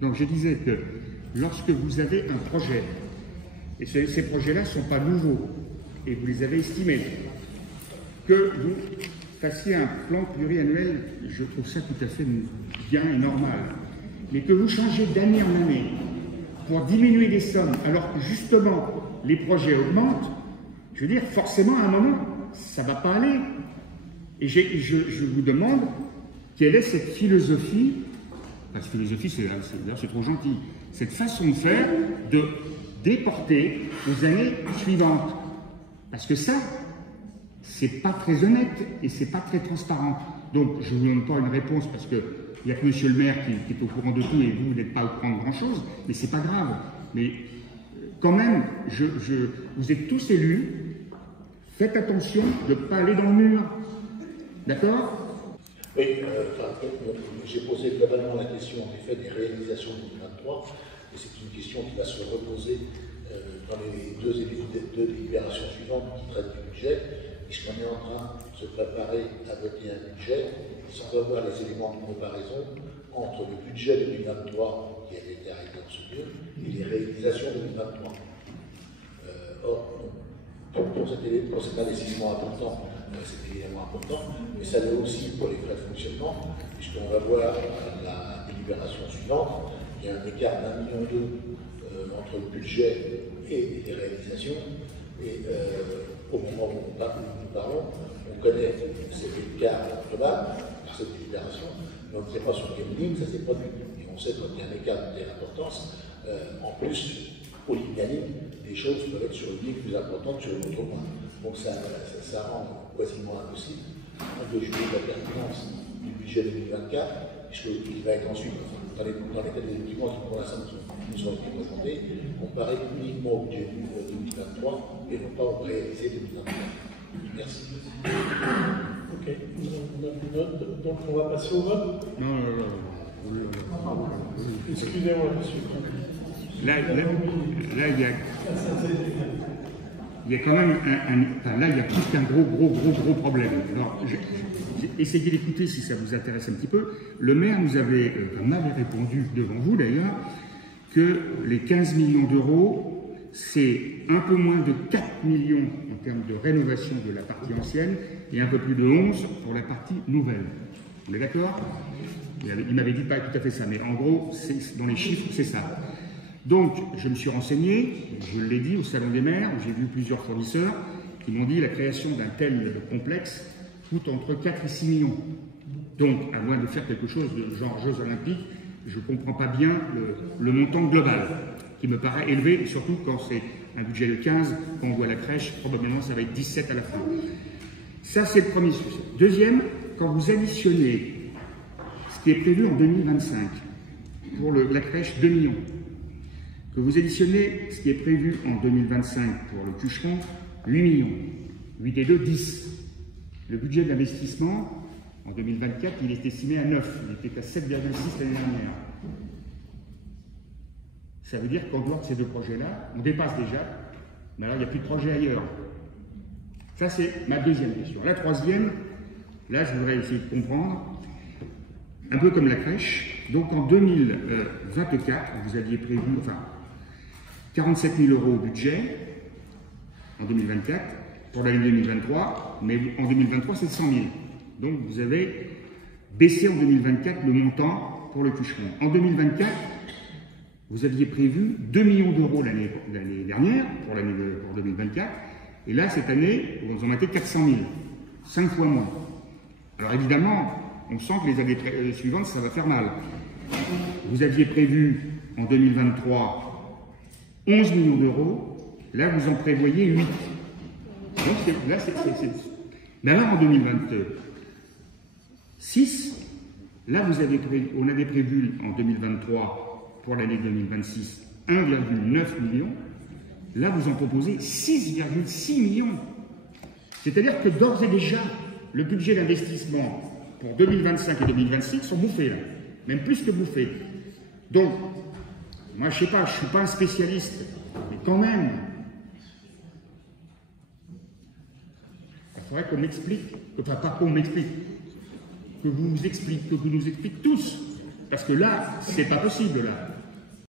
Donc je disais que lorsque vous avez un projet, et ces projets-là ne sont pas nouveaux, et vous les avez estimés, que vous fassiez un plan pluriannuel, je trouve ça tout à fait bien et normal. Mais que vous changez d'année en année pour diminuer les sommes, alors que justement les projets augmentent, je veux dire, forcément à un moment, ça ne va pas aller. Et je vous demande quelle est cette philosophie, parce que philosophie c'est trop gentil, cette façon de faire, de déporter aux années suivantes. Parce que ça, c'est pas très honnête et c'est pas très transparent. Donc je ne vous donne pas une réponse parce qu'il n'y a que monsieur le maire qui est au courant de tout et vous n'êtes pas au courant de grand-chose, mais c'est pas grave. Mais quand même, vous êtes tous élus, faites attention de ne pas aller dans le mur. D'accord? Oui, j'ai posé globalement la question en effet des réalisations 2023, et c'est une question qui va se reposer dans les deux délibérations suivantes qui traitent du budget, puisqu'on est en train de se préparer à voter un budget sans avoir les éléments de comparaison entre le budget 2023 qui avait été arrêté en ce lieu et les réalisations 2023. Or, pour cet investissement important, c'est évidemment important, mais ça l'est aussi pour les frais de fonctionnement, puisqu'on va voir à la délibération suivante, il y a un écart d'1,2 million entre le budget et les réalisations, et au moment où nous parlons, on connaît cet écart global par cette délibération, mais on ne sait pas sur quelle ligne ça s'est produit. Et on sait qu'il y a un écart de telle importance, en plus, au ligne, les choses peuvent être sur une ligne plus importante sur une autre point. Donc ça rend quasiment impossible de juger de la pertinence du budget 2024, puisqu'il va être ensuite, dans les cas des documents qui pour l'instant nous ont été présentés, comparé uniquement au budget 2023 et non pas au réalisé 2023. Merci. Ok, on a plus note, donc on va passer au vote. Non. Excusez-moi, monsieur. Là, il y a quand même là, il y a plus qu'un gros problème. Alors, j'ai essayé d'écouter si ça vous intéresse un petit peu. Le maire m'avait répondu devant vous d'ailleurs que les 15 millions d'euros, c'est un peu moins de 4 millions en termes de rénovation de la partie ancienne et un peu plus de 11 pour la partie nouvelle. Vous êtes d'accord? Il m'avait dit pas tout à fait ça, mais en gros, dans les chiffres, c'est ça. Donc, je me suis renseigné, je l'ai dit au Salon des maires, j'ai vu plusieurs fournisseurs qui m'ont dit la création d'un tel complexe coûte entre 4 et 6 millions. Donc, à moins de faire quelque chose de genre Jeux Olympiques, je ne comprends pas bien le montant global, qui me paraît élevé, surtout quand c'est un budget de 15, quand on voit la crèche, probablement ça va être 17 à la fin. Ça, c'est le premier sujet. Deuxième, quand vous additionnez ce qui est prévu en 2025 pour la crèche 2 millions, que vous additionnez ce qui est prévu en 2025 pour le Cucheron, 8 millions. 8 et 2, 10. Le budget d'investissement, en 2024, il est estimé à 9. Il était à 7,6 l'année dernière. Ça veut dire qu'en dehors de ces deux projets-là, on dépasse déjà, mais alors il n'y a plus de projet ailleurs. Ça, c'est ma deuxième question. La troisième, là, je voudrais essayer de comprendre, un peu comme la crèche. Donc, en 2024, vous aviez prévu, 47 000 € au budget en 2024, pour l'année 2023, mais en 2023, c'est 100 000. Donc, vous avez baissé en 2024 le montant pour le Cucheron. En 2024, vous aviez prévu 2 millions d'euros l'année dernière, pour 2024, et là, cette année, vous en mettez 400 000, 5 fois moins. Alors évidemment, on sent que les années suivantes, ça va faire mal. Vous aviez prévu en 2023 11 millions d'euros, là vous en prévoyez 8. Donc là, mais alors en 2026, là on avait prévu en 2023 pour l'année 2026 1,9 million, là vous en proposez 6,6 millions. C'est-à-dire que d'ores et déjà, le budget d'investissement pour 2025 et 2026 sont bouffés là, même plus que bouffés. Donc, moi, je ne sais pas, je ne suis pas un spécialiste, mais quand même, il faudrait qu'on m'explique, enfin pas qu'on m'explique, que vous nous expliquez tous Parce que là, c'est pas possible, là.